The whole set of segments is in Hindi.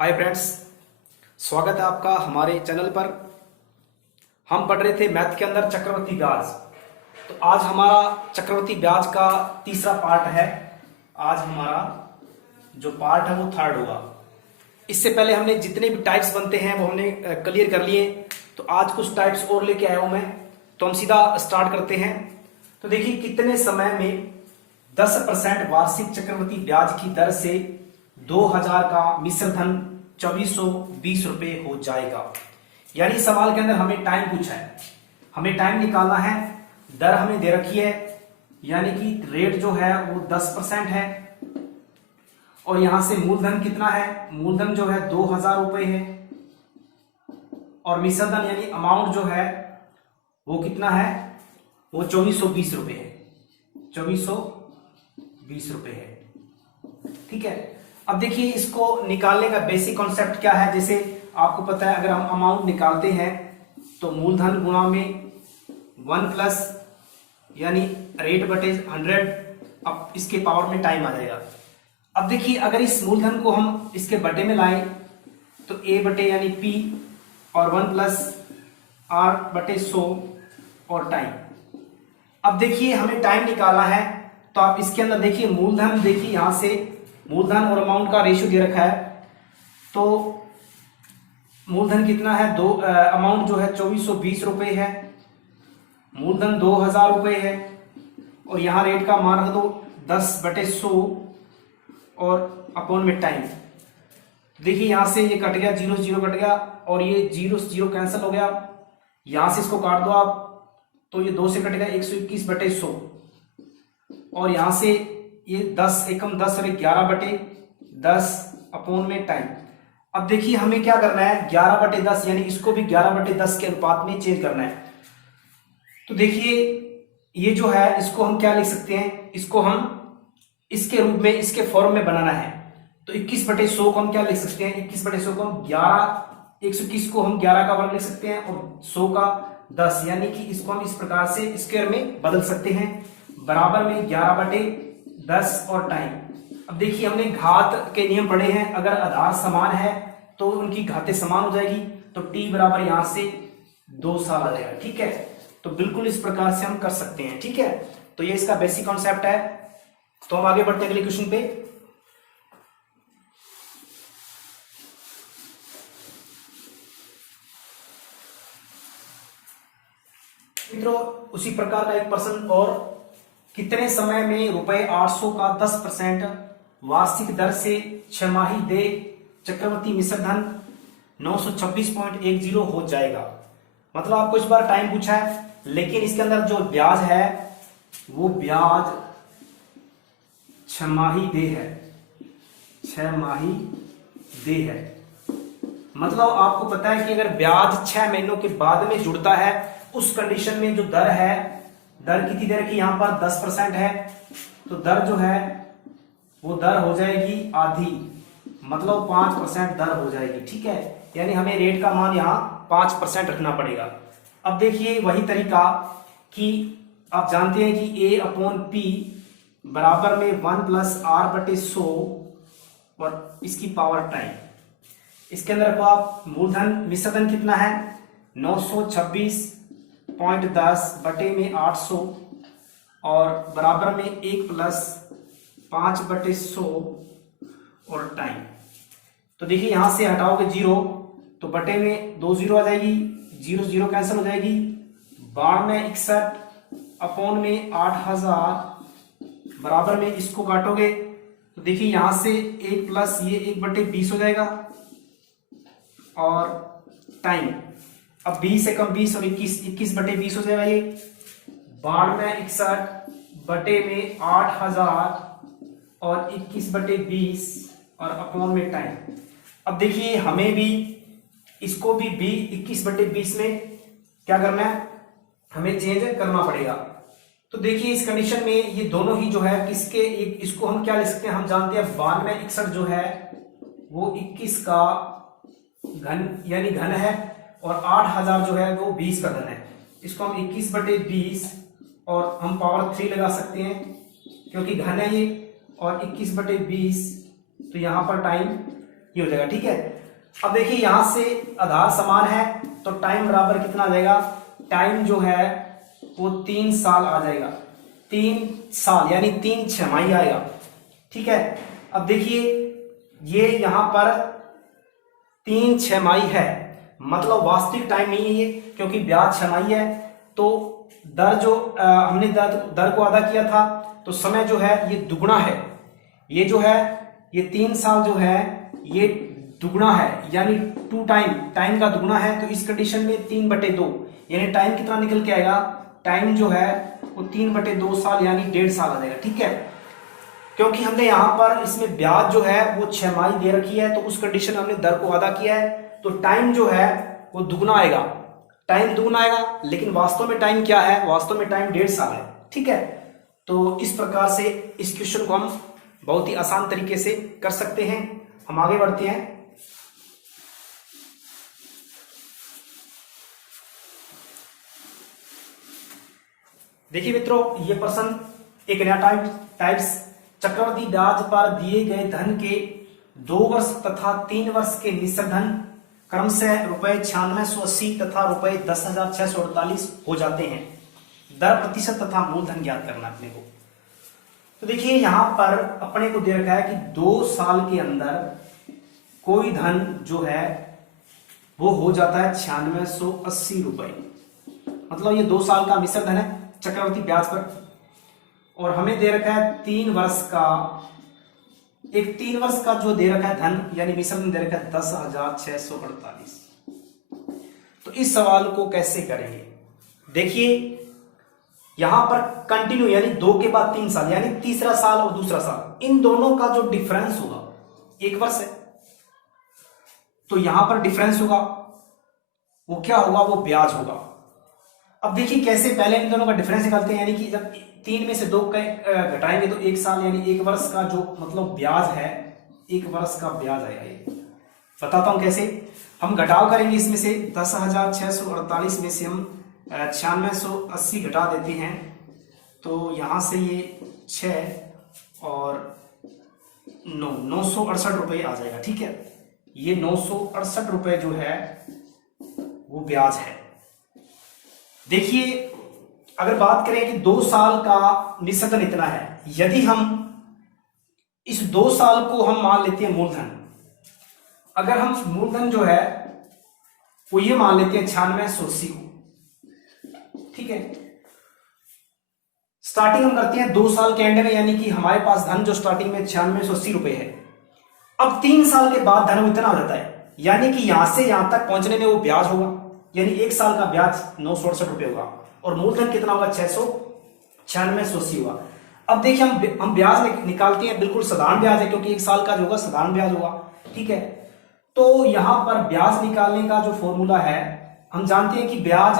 हाय फ्रेंड्स, स्वागत है आपका हमारे चैनल पर। हम पढ़ रहे थे मैथ के अंदर चक्रवृद्धि ब्याज। तो आज हमारा चक्रवृद्धि ब्याज का तीसरा पार्ट है। आज हमारा जो पार्ट है वो थर्ड होगा। इससे पहले हमने जितने भी टाइप्स बनते हैं वो हमने क्लियर कर लिए। तो आज कुछ टाइप्स और लेके आया हूं मैं। तो हम सीधा स्टार्ट करते हैं। तो देखिए, कितने समय में 10% वार्षिक चक्रवृद्धि ब्याज की दर से 2000 का मिश्र धन 2420 रुपए हो जाएगा। यानी सवाल के अंदर हमें टाइम पूछा है, हमें टाइम निकालना है। दर हमें दे रखी है, यानी कि रेट जो है वो 10% है। और यहां से मूलधन कितना है? मूलधन जो है 2000 रुपए है। और मिश्र धन यानी अमाउंट जो है वो कितना है? वो 2420 रुपए है। 2420 रुपए है। ठीक है। अब देखिए, इसको निकालने का बेसिक कॉन्सेप्ट क्या है। जैसे आपको पता है, अगर हम अमाउंट निकालते हैं तो मूलधन गुणा में 1 प्लस यानी रेट बटे 100। अब इसके पावर में टाइम आ जाएगा। अब देखिए, अगर इस मूलधन को हम इसके बटे में लाएं तो ए बटे यानी पी और 1 प्लस आर बटे 100 और टाइम। अब देखिए, हमें टाइम निकालना है। तो आप इसके अंदर देखिए, मूलधन देखिए, यहां से मूलधन और अमाउंट का रेशियो दे रखा है। तो मूलधन कितना है? अमाउंट जो है 2420 रुपए है। मूलधन 2000 रुपए है। और यहां रेट का मान रख दो 10 बटे 100 और अपॉन में टाइम। देखिए, यहां से ये कट गया, 0 0 कट गया और ये 0 0 कैंसिल हो गया। यहां से इसको काट दो आप, तो ये 2 से कट गया 121 बटे 100। और यहां से ये 10 एकम 10 और 11 बटे 10 अपॉन में टाइम। अब देखिए, हमें क्या करना है? 11 बटे 10 यानी इसको भी 11 बटे 10 के अनुपात में चेंज करना है। तो देखिए, ये जो है इसको हम क्या लिख सकते हैं? इसको हम इसके रूप में, इसके फॉर्म में बनाना है। तो 21 बटे 100 को हम क्या लिख सकते हैं? 21 बटे 100 को हम 121 को हम 11 का वर्ग लिख सकते हैं और 100 का 10, यानी कि इसको हम इस प्रकार से स्क्वायर में बदल सकते हैं। बराबर में 11 बटे 10 और टाइम। अब देखिए, हमने घात के नियम पढ़े हैं। अगर आधार समान है तो उनकी घातें समान हो जाएगी। तो t बराबर यहां से 2 साल आ जाएगा। ठीक है। तो बिल्कुल इस प्रकार से हम कर सकते हैं। ठीक है। तो ये इसका बेसिक कॉन्सेप्ट है। तो हम आगे बढ़ते हैं अगले क्वेश्चन पे। मित्रों, उसी प्रकार का एक प्रश्न और। कितने समय में रुपए 800 का 10% वार्षिक दर से 6 माही दे चक्रवृद्धि मिश्र धन 926.10 हो जाएगा। मतलब आपको इस बार टाइम पूछा है, लेकिन इसके अंदर जो ब्याज है वो ब्याज 6 माही दे है। 6 माही दे है। मतलब आपको पता है कि अगर ब्याज 6 महीनों के बाद में जुड़ता है, उस कंडीशन में जो दर है, दर कितनी दर की? यहां पर 10% है। तो दर जो है वो दर हो जाएगी आधी, मतलब 5% दर हो जाएगी। ठीक है। यानी हमें रेट का मान यहां 5% रखना पड़ेगा। अब देखिए, वही तरीका कि आप जानते हैं कि ए अपॉन पी बराबर में 1 प्लस आर बटे 100 और इसकी पावर टाइम। इसके अंदर को आप मूलधन मिश्र धन कितना है? 926.10 बटे में 800 और बराबर में 1 प्लस 5 बटे 100 और टाइम। तो देखिए, यहां से हटाओगे 0 तो बटे में 2 0 आ जाएगी, 0 0 कैंसिल हो जाएगी। 6261 अपॉन में 8000 बराबर में इसको काटोगे तो देखिए, यहां से 1 प्लस ये 1 बटे 20 हो जाएगा और टाइम। अब 20 से कम 20 और 21 बटे 20 हो जाएगा। ये 6261 बटे में 8000 और 21 बटे 20 और अपॉन में टाइम। अब देखिए, हमें भी इसको भी 21 बटे 20 में क्या करना है? हमें चेंज करना पड़ेगा। तो देखिए, इस कंडीशन में ये दोनों ही जो है किसके, इसको हम क्या लिख सकते हैं? हम जानते हैं 9261 जो है वो 21 का घन यानी घन है और 8000 जो है वो 20 का घन है। इसको हम 21 बटे 20 और हम पावर 3 लगा सकते हैं क्योंकि घन है ये, और 21 बटे 20 तो यहां पर टाइम ये हो जाएगा, ठीक है। अब देखिए यहां से आधार समान है तो टाइम बराबर कितना आ जाएगा, टाइम जो है वो 3 साल आ जाएगा, 3 साल यानी 3 छमाही आएगा, ठीक है। अब देखिए ये यहां पर 3 छमाही है, मतलब वास्तविक टाइम नहीं है ये, क्योंकि ब्याज छमाही है। तो दर जो हमने दर को आधा किया था तो समय जो है ये दुगुना है, ये जो है ये 3 साल जो है ये दुगुना है, यानी 2 टाइम का दुगुना है। तो इस कंडीशन में 3/2 यानी टाइम कितना निकल के आएगा, टाइम जो है वो 3/2 साल यानी 1.5 साल आ जाएगा, ठीक है। क्योंकि हमने यहां पर इसमें ब्याज जो है वो छमाही दे रखी है तो उस कंडीशन में हमने दर को आधा किया है, तो टाइम जो है वो दुगुना आएगा, टाइम दुगुना आएगा। लेकिन वास्तव में टाइम क्या है, वास्तव में टाइम 1.5 साल है, ठीक है। तो इस प्रकार से इस क्वेश्चन को हम बहुत ही आसान तरीके से कर सकते हैं। हम आगे बढ़ते हैं। देखिए मित्रों, ये प्रश्न एक नया टाइप्स चक्रवृद्धि ब्याज पर दिए गए धन के 2 वर्ष तथा 3 वर्ष के मिश्र धन क्रमशः ₹9680 तथा ₹10,648 हो जाते हैं। दर प्रतिशत तथा मूलधन ज्ञात करना अपने को। तो देखिए यहां पर अपने को दे रखा है कि 2 साल के अंदर कोई धन जो है वो हो जाता है 9680 रुपए, मतलब ये 2 साल का मिश्र धन है चक्रवृद्धि ब्याज पर। और हमें दे रखा है 3 वर्ष का, एक 3 वर्ष का जो दे रखा है धन यानी मिश्र धन दे रखा है 10,648। तो इस सवाल को कैसे करेंगे, देखिए यहां पर कंटिन्यू यानी 2 के बाद 3 साल यानी तीसरा साल और दूसरा साल, इन दोनों का जो डिफरेंस होगा 1 वर्ष है, तो यहां पर डिफरेंस होगा वो क्या होगा, वो ब्याज होगा। अब देखिए कैसे, पहले इन दोनों का डिफरेंस निकालते हैं, यानी कि जब 3 में से 2 घटाएंगे तो 1 साल यानी 1 वर्ष का जो मतलब ब्याज है, 1 वर्ष का ब्याज आएगा। ये बताता हूं कैसे, हम घटाव करेंगे इसमें से 10,648 में से हम 9680 घटा देते हैं, तो यहां से ये 6 और 968 रुपए आ जाएगा, ठीक है। ये 968 रुपए जो है वो ब्याज है। देखिए अगर बात करें कि 2 साल का मिश्र धन इतना है, यदि हम इस 2 साल को हम मान लेते हैं मूलधन, अगर हम मूलधन जो है वो ये मान लेते हैं 9680 को, ठीक है। स्टार्टिंग हम करते हैं 2 साल के एंड में, यानी कि हमारे पास धन जो स्टार्टिंग में 9680 रुपए है। अब 3 साल के बाद धन इतना हो जाता है, यानी कि यहां से यहां तक पहुंचने में वो ब्याज होगा, यानी 1 साल का ब्याज 968 रुपए होगा और मूलधन कितना होगा 9680 होगा। अब देखिए हम ब्याज निकालते हैं, बिल्कुल साधारण ब्याज है क्योंकि 1 साल का जो होगा साधारण ब्याज होगा, ठीक है। तो यहां पर ब्याज निकालने का जो फॉर्मूला है, हम जानते हैं कि ब्याज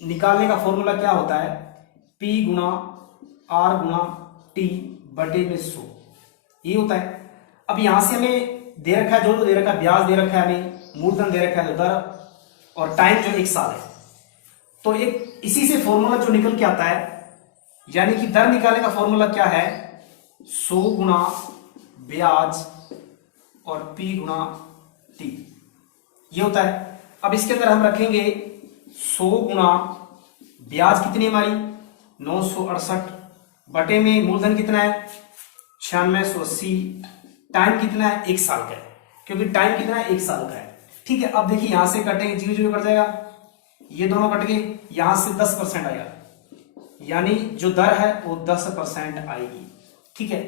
निकालने का फॉर्मूला क्या होता है, P गुणा R गुणा T बटे में 100, ये होता है। अब यहां से हमें दे रखा है, जो दे रखा है ब्याज दे रखा है, हमें मूलधन दे रखा है, दर और टाइम जो 1 साल है, तो एक इसी से फॉर्मूला जो निकल के आता है, यानी कि दर निकालने का फॉर्मूला क्या है, 100 गुणा ब्याज और P गुणा T, ये होता है। अब इसके अंदर हम रखेंगे 100 गुणा ब्याज कितनी हमारी 968 बटे में मूलधन कितना है 9680, टाइम कितना है 1 साल का है, क्योंकि टाइम कितना है 1 साल का है, ठीक है। अब देखिए यहां से कटेंगे, 0 कट जाएगा, ये दोनों कट गए, यहां से 10% आएगा, यानी जो दर है वो 10% आएगी, ठीक है।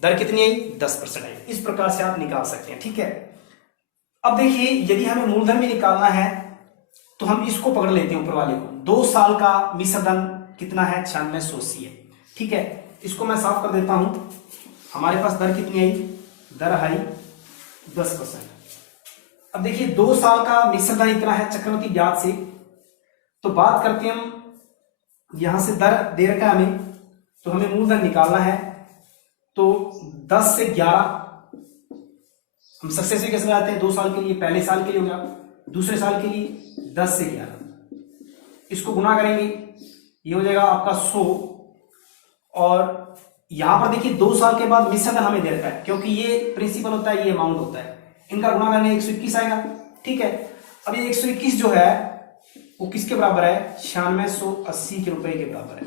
दर कितनी आई 10% आएगी। इस प्रकार से आप निकाल सकते हैं, ठीक है। अब देखिए यदि हमें मूलधन भी निकालना है तो हम इसको पकड़ लेते हैं ऊपर वाले को, 2 साल का मिश्र धन कितना है 9680 है, ठीक है। इसको मैं साफ कर देता हूं, हमारे पास दर कितनी आई, दर आई 10%। अब देखिए 2 साल का मिश्र धन इतना है चक्रवृद्धि ब्याज से, तो बात करते हैं हम, यहां से दर दे रखा है हमें, तो हमें मूलधन निकालना है, तो 10 से 11 हम सक्सेसिव कैसे लगाते हैं, 2 साल के लिए, पहले साल के लिए हो गया, दूसरे साल के लिए 10 से 11, इसको गुना करेंगे, ये हो जाएगा आपका 100 और यहां पर देखिए 2 साल के बाद मिश्रण हमें दे रखा है, क्योंकि ये प्रिंसिपल होता है, ये अमाउंट होता है, इनका गुणा करेंगे 121 आएगा। ठीक है, अब ये 121 जो है वो किसके बराबर है, 9680 के रुपए के बराबर है।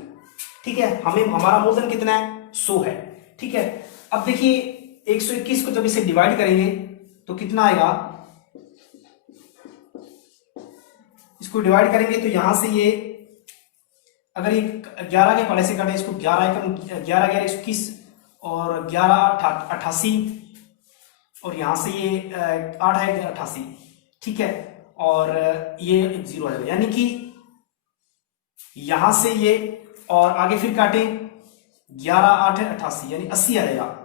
ठीक है, हमें हमारा मूलधन कितना है, 100 है। ठीक है, अब देखिए 121 को जब इसे डिवाइड करेंगे तो कितना आएगा, इसको डिवाइड करेंगे तो यहां से ये अगर ये 11 के पहले से कटे, इसको 11 एकम 11 11 121 और 11 88 और यहां से ये 8 है 88। ठीक है, और ये 0 आ जाएगा, यानी कि यहां से ये और आगे फिर काटे 11 8 88 यानी 80 आ जाएगा।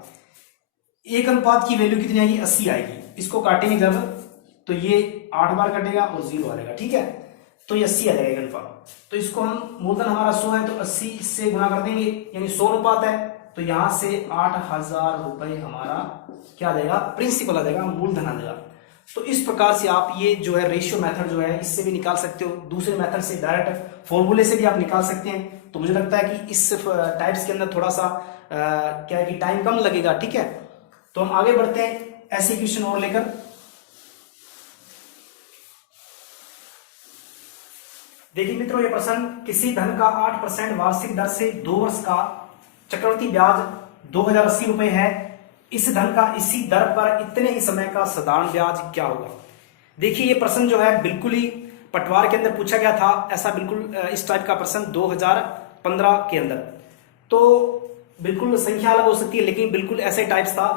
एक अनुपात की वैल्यू कितनी आएगी, 80 आएगी। इसको काटेंगे जब तो ये 8 बार कटेगा और 0 आ जाएगा। ठीक है, तो ये 80 आ जाएगा अनुपात। तो इसको हम मूलधन हमारा 100 है तो 80 से गुणा कर देंगे, यानी 100 अनुपात है, तो यहां से 8000 रुपए हमारा क्या आ जाएगा, प्रिंसिपल आ जाएगा, मूलधन आ जाएगा। तो इस प्रकार से आप ये जो है रेशियो मेथड जो है इससे भी निकाल सकते हो, दूसरे मेथड से डायरेक्ट फॉर्मूले से भी आप निकाल सकते हैं। तो मुझे लगता है कि इस टाइप्स के अंदर थोड़ा सा क्या है कि टाइम कम लगेगा। ठीक है, तो हम आगे बढ़ते हैं ऐसे क्वेश्चन और लेकर। देखिए मित्रों, ये प्रश्न, किसी धन का 8% वार्षिक दर से 2 वर्ष का चक्रवृद्धि ब्याज 2080 रुपए है, इस धन का इसी दर पर इतने ही समय का साधारण ब्याज क्या होगा। देखिए ये प्रश्न जो है बिल्कुल ही पटवार के अंदर पूछा गया था, ऐसा बिल्कुल इस टाइप का प्रश्न 2015 के अंदर। तो बिल्कुल संख्या अलग हो सकती है, लेकिन बिल्कुल ऐसे टाइप्स था।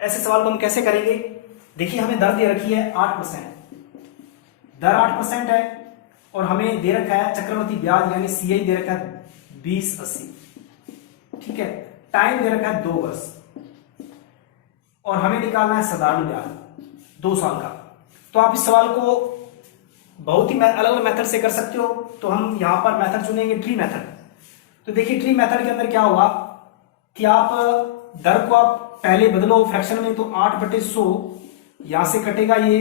ऐसे सवाल को हम कैसे करेंगे, देखिए हमें दर दे रखी है 8%, दर 8% है और हमें दे रखा है चक्रवृद्धि ब्याज यानी सीआई दे रखा है 2080। ठीक है, टाइम दे रखा है 2 वर्ष और हमें निकालना है साधारण ब्याज 2 साल का। तो आप इस सवाल को बहुत ही अलग अलग मेथड से कर सकते हो। तो हम यहां पर मेथड चुनेंगे ट्री मेथड। तो देखिए ट्री मेथड के अंदर क्या होगा कि आप दर को आप पहले बदलो फ्रैक्शन में, तो 8/100 यहां से कटेगा ये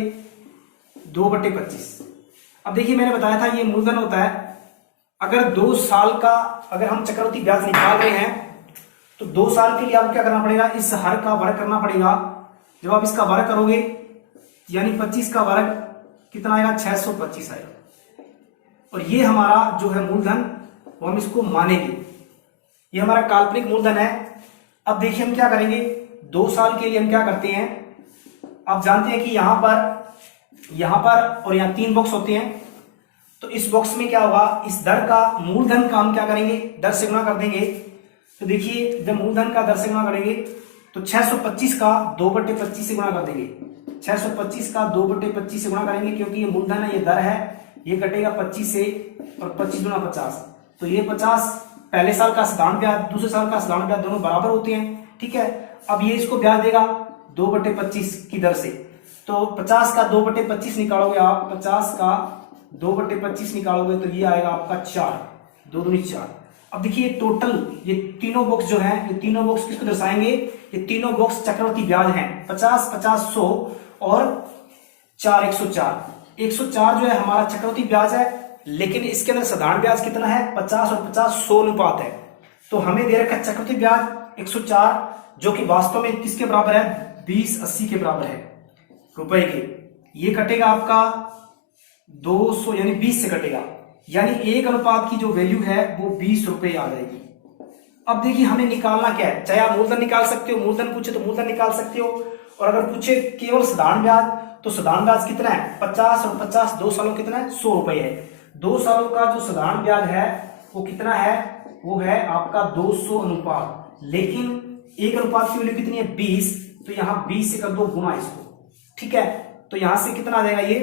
2/25। अब देखिए मैंने बताया था ये मूलधन होता है। अगर 2 साल का अगर हम चक्रवृद्धि ब्याज निकाल रहे हैं तो 2 साल के लिए आपको क्या करना पड़ेगा, इस हर का वर्ग करना पड़ेगा। जब आप इसका वर्ग करोगे यानी 25 का वर्ग कितना आएगा, 625 आएगा। और ये हमारा जो है मूलधन वो हम इसको मानेंगे, ये हमारा काल्पनिक मूलधन है। अब देखिए हम क्या करेंगे, 2 साल के लिए हम क्या करते हैं, आप जानते हैं कि यहां पर और यहां 3 बॉक्स होते हैं। तो इस बॉक्स में क्या होगा, इस दर का मूलधन का हम क्या करेंगे, दर से गुणा कर देंगे। तो देखिए जब मूलधन का दर से गुणा करेंगे तो 625 का 2/25 से गुणा कर देंगे। 625 का 2/25 से गुणा करेंगे, क्योंकि ये मूलधन है, ये दर है, ये कटेगा 25 से और 25 गुना 50, तो ये 50 पहले साल का साधारण ब्याज, दूसरे साल का साधारण ब्याज दोनों बराबर होते हैं। ठीक है, अब ये इसको ब्याज देगा 2/25 की दर से। तो 50 का 2/25 निकालोगे आप, 50 का 2/25 निकालोगे तो ये आएगा आपका 4, 2 दूनी 4। अब देखिए टोटल ये तीनों बॉक्स जो हैं, ये तीनों बॉक्स किसको दर्शाएंगे, ये तीनों बॉक्स चक्रवृद्धि ब्याज हैं। 50 50 100 और 4 104। 104 जो है हमारा चक्रवृद्धि ब्याज है, लेकिन इसके अंदर साधारण ब्याज कितना है, 50 और 50 100 अनुपात है। तो हमें दे रखा है चक्रवृद्धि ब्याज 104, जो कि वास्तव में किसके बराबर है, 2080 के बराबर है रुपए के। ये कटेगा आपका 200 यानी 20 से कटेगा, यानी 1 अनुपात की जो वैल्यू है वो 20 रुपए आ जाएगी। अब देखिए हमें निकालना क्या है, चाहे आप मूलधन निकाल सकते हो, मूलधन पूछे तो मूलधन निकाल सकते हो, और अगर पूछे केवल साधारण ब्याज तो साधारण ब्याज कितना है, 50 और 50 2 सालों कितना है, 100 रुपए है। 2 सालों का जो साधारण ब्याज है वो कितना है, वो है आपका 200 अनुपात, लेकिन 1 अनुपात की वैल्यू कितनी है, 20, तो यहां 20 से कर दो गुना इसको। ठीक है, तो यहां से कितना आ जाएगा, ये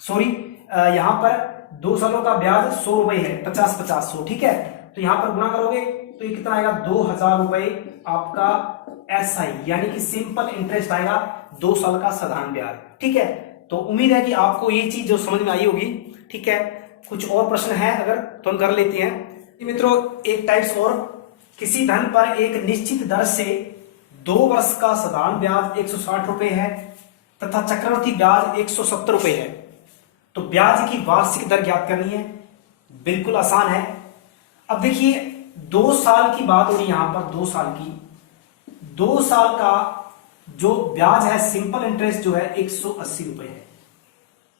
सॉरी यहां पर 2 सालों का ब्याज 100 रुपए है, 50 50 100। ठीक है, तो यहां पर गुणा करोगे तो ये कितना आएगा, 2000 रुपए आपका एसआई यानी कि सिंपल इंटरेस्ट आएगा 2 साल का साधारण ब्याज। ठीक है, तो उम्मीद है कि आपको ये चीज जो समझ में आई होगी। ठीक है, कुछ और प्रश्न है अगर तो हम कर लेते हैं। मित्रों एक टाइप्स और, किसी धन पर एक निश्चित दर से 2 वर्ष का साधारण ब्याज 160 रुपए है तथा चक्रवृद्धि ब्याज 170 रुपए है, तो ब्याज की वार्षिक दर ज्ञात करनी है। बिल्कुल आसान है। अब देखिए 2 साल की बात हो रही है यहां पर, 2 साल की, 2 साल का जो ब्याज है सिंपल इंटरेस्ट जो है 180 रुपए है,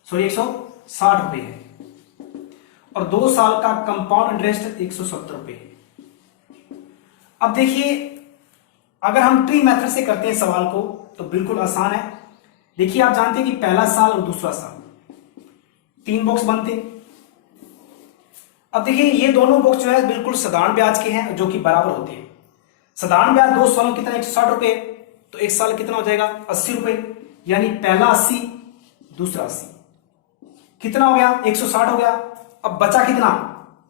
सॉरी 160 रुपए है, और 2 साल का कंपाउंड इंटरेस्ट 170 रुपए है। अब देखिए अगर हम ट्री मेथड से करते हैं सवाल को तो बिल्कुल आसान है। देखिए आप जानते हैं कि पहला साल और दूसरा साल 3 बॉक्स बनते हैं। अब देखिए ये दोनों बॉक्स जो है बिल्कुल साधारण ब्याज के हैं जो कि बराबर होते हैं। साधारण ब्याज 2 सालों कितना 160 रुपए, तो 1 साल कितना हो जाएगा 80 रुपए, यानी पहला 80 दूसरा 80 कितना हो गया 160 हो गया। अब बचा कितना,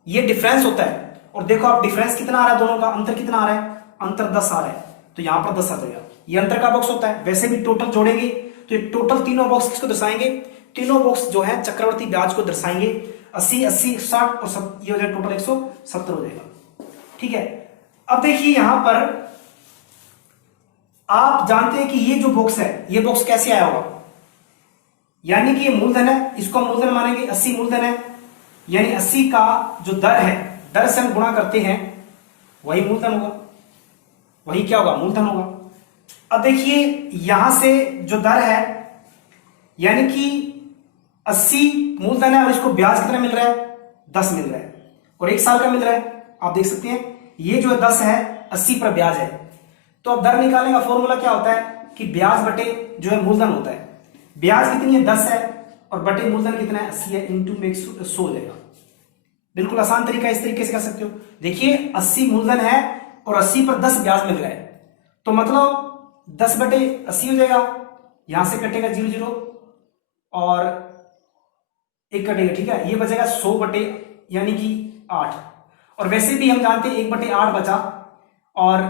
ये डिफरेंस होता है, और देखो आप डिफरेंस कितना आ रहा है, दोनों का अंतर कितना आ रहा है, अंतर 10 आ रहा है, तो यहां पर 10 आ जाएगा, ये अंतर का बॉक्स होता है। वैसे भी टोटल जोड़ेंगे तो ये टोटल तीनों बॉक्स किसको दर्शाएंगे, तीनों बॉक्स जो है चक्रवर्ती ब्याज को दर्शाएंगे। 80 80 60 और सब ये हो जाएगा टोटल 170 हो जाएगा। ठीक है, अब देखिए यहां पर आप जानते हैं कि ये जो बॉक्स है ये बॉक्स कैसे आया होगा, यानी कि ये मूलधन है, इसको मूलधन मानेंगे, 80 मूलधन है, यानी 80 का जो दर है, दर से हम गुणा करते हैं वही मूलधन होगा, वही क्या होगा मूलधन होगा। अब देखिए यहां से जो दर है यानी कि 80 मूलधन है और इसको ब्याज कितना मिल रहा है 10 मिल रहा है, और 1 साल का मिल रहा है। आप देख सकते हैं ये जो है 10 है, 80 पर ब्याज है, तो अब दर निकालने का फॉर्मूला क्या होता है कि ब्याज बटे जो है मूलधन होता है। ब्याज कितनी है 10 है और बटे मूलधन कितना है 80 है, इंटू में 100 हो जाएगा। बिल्कुल आसान तरीका, इस तरीके से कर सकते हो। देखिए 80 मूलधन है और 80 पर 10 ब्याज मिल रहा है, तो मतलब 10 बटे 80 हो जाएगा, यहां से कटेगा 0 0 और 1 कटेगा, ठीक है, ये बचेगा 100 बटे यानी कि 8, और वैसे भी हम जानते हैं 1 बटे 8 बचा, और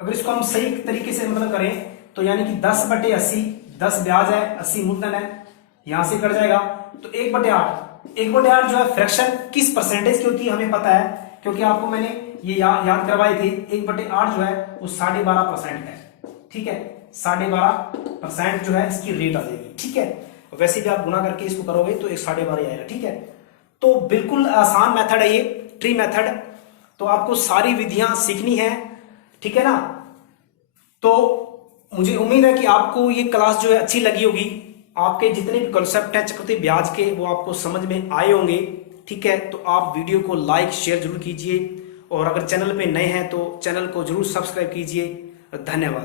अगर इसको हम सही तरीके से मतलब करें तो यानी कि 10 बटे 80, 10 ब्याज है 80 मूलधन है, यहां से कट जाएगा, तो 1 बटे 8, 1 बटे 8 जो है फ्रैक्शन किस परसेंटेज की होती है हमें पता है, क्योंकि आपको मैंने ये याद करवाई थी। 1 बटे 8 जो है वो 12.5% है, ठीक है, 12.5% जो है इसकी रेट आ जाएगी। ठीक है, वैसे भी आप गुना करके इसको करोगे तो 12.5 आएगा। ठीक है, तो बिल्कुल आसान मेथड है ये ट्री मेथड, तो आपको सारी विधियां सीखनी है, ठीक है ना। तो मुझे उम्मीद है कि आपको ये क्लास जो है अच्छी लगी होगी, आपके जितने भी कॉन्सेप्ट हैं चक्रवृद्धि ब्याज के वो आपको समझ में आए होंगे। ठीक है, तो आप वीडियो को लाइक शेयर जरूर कीजिए, और अगर चैनल पे नए हैं तो चैनल को जरूर सब्सक्राइब कीजिए। धन्यवाद।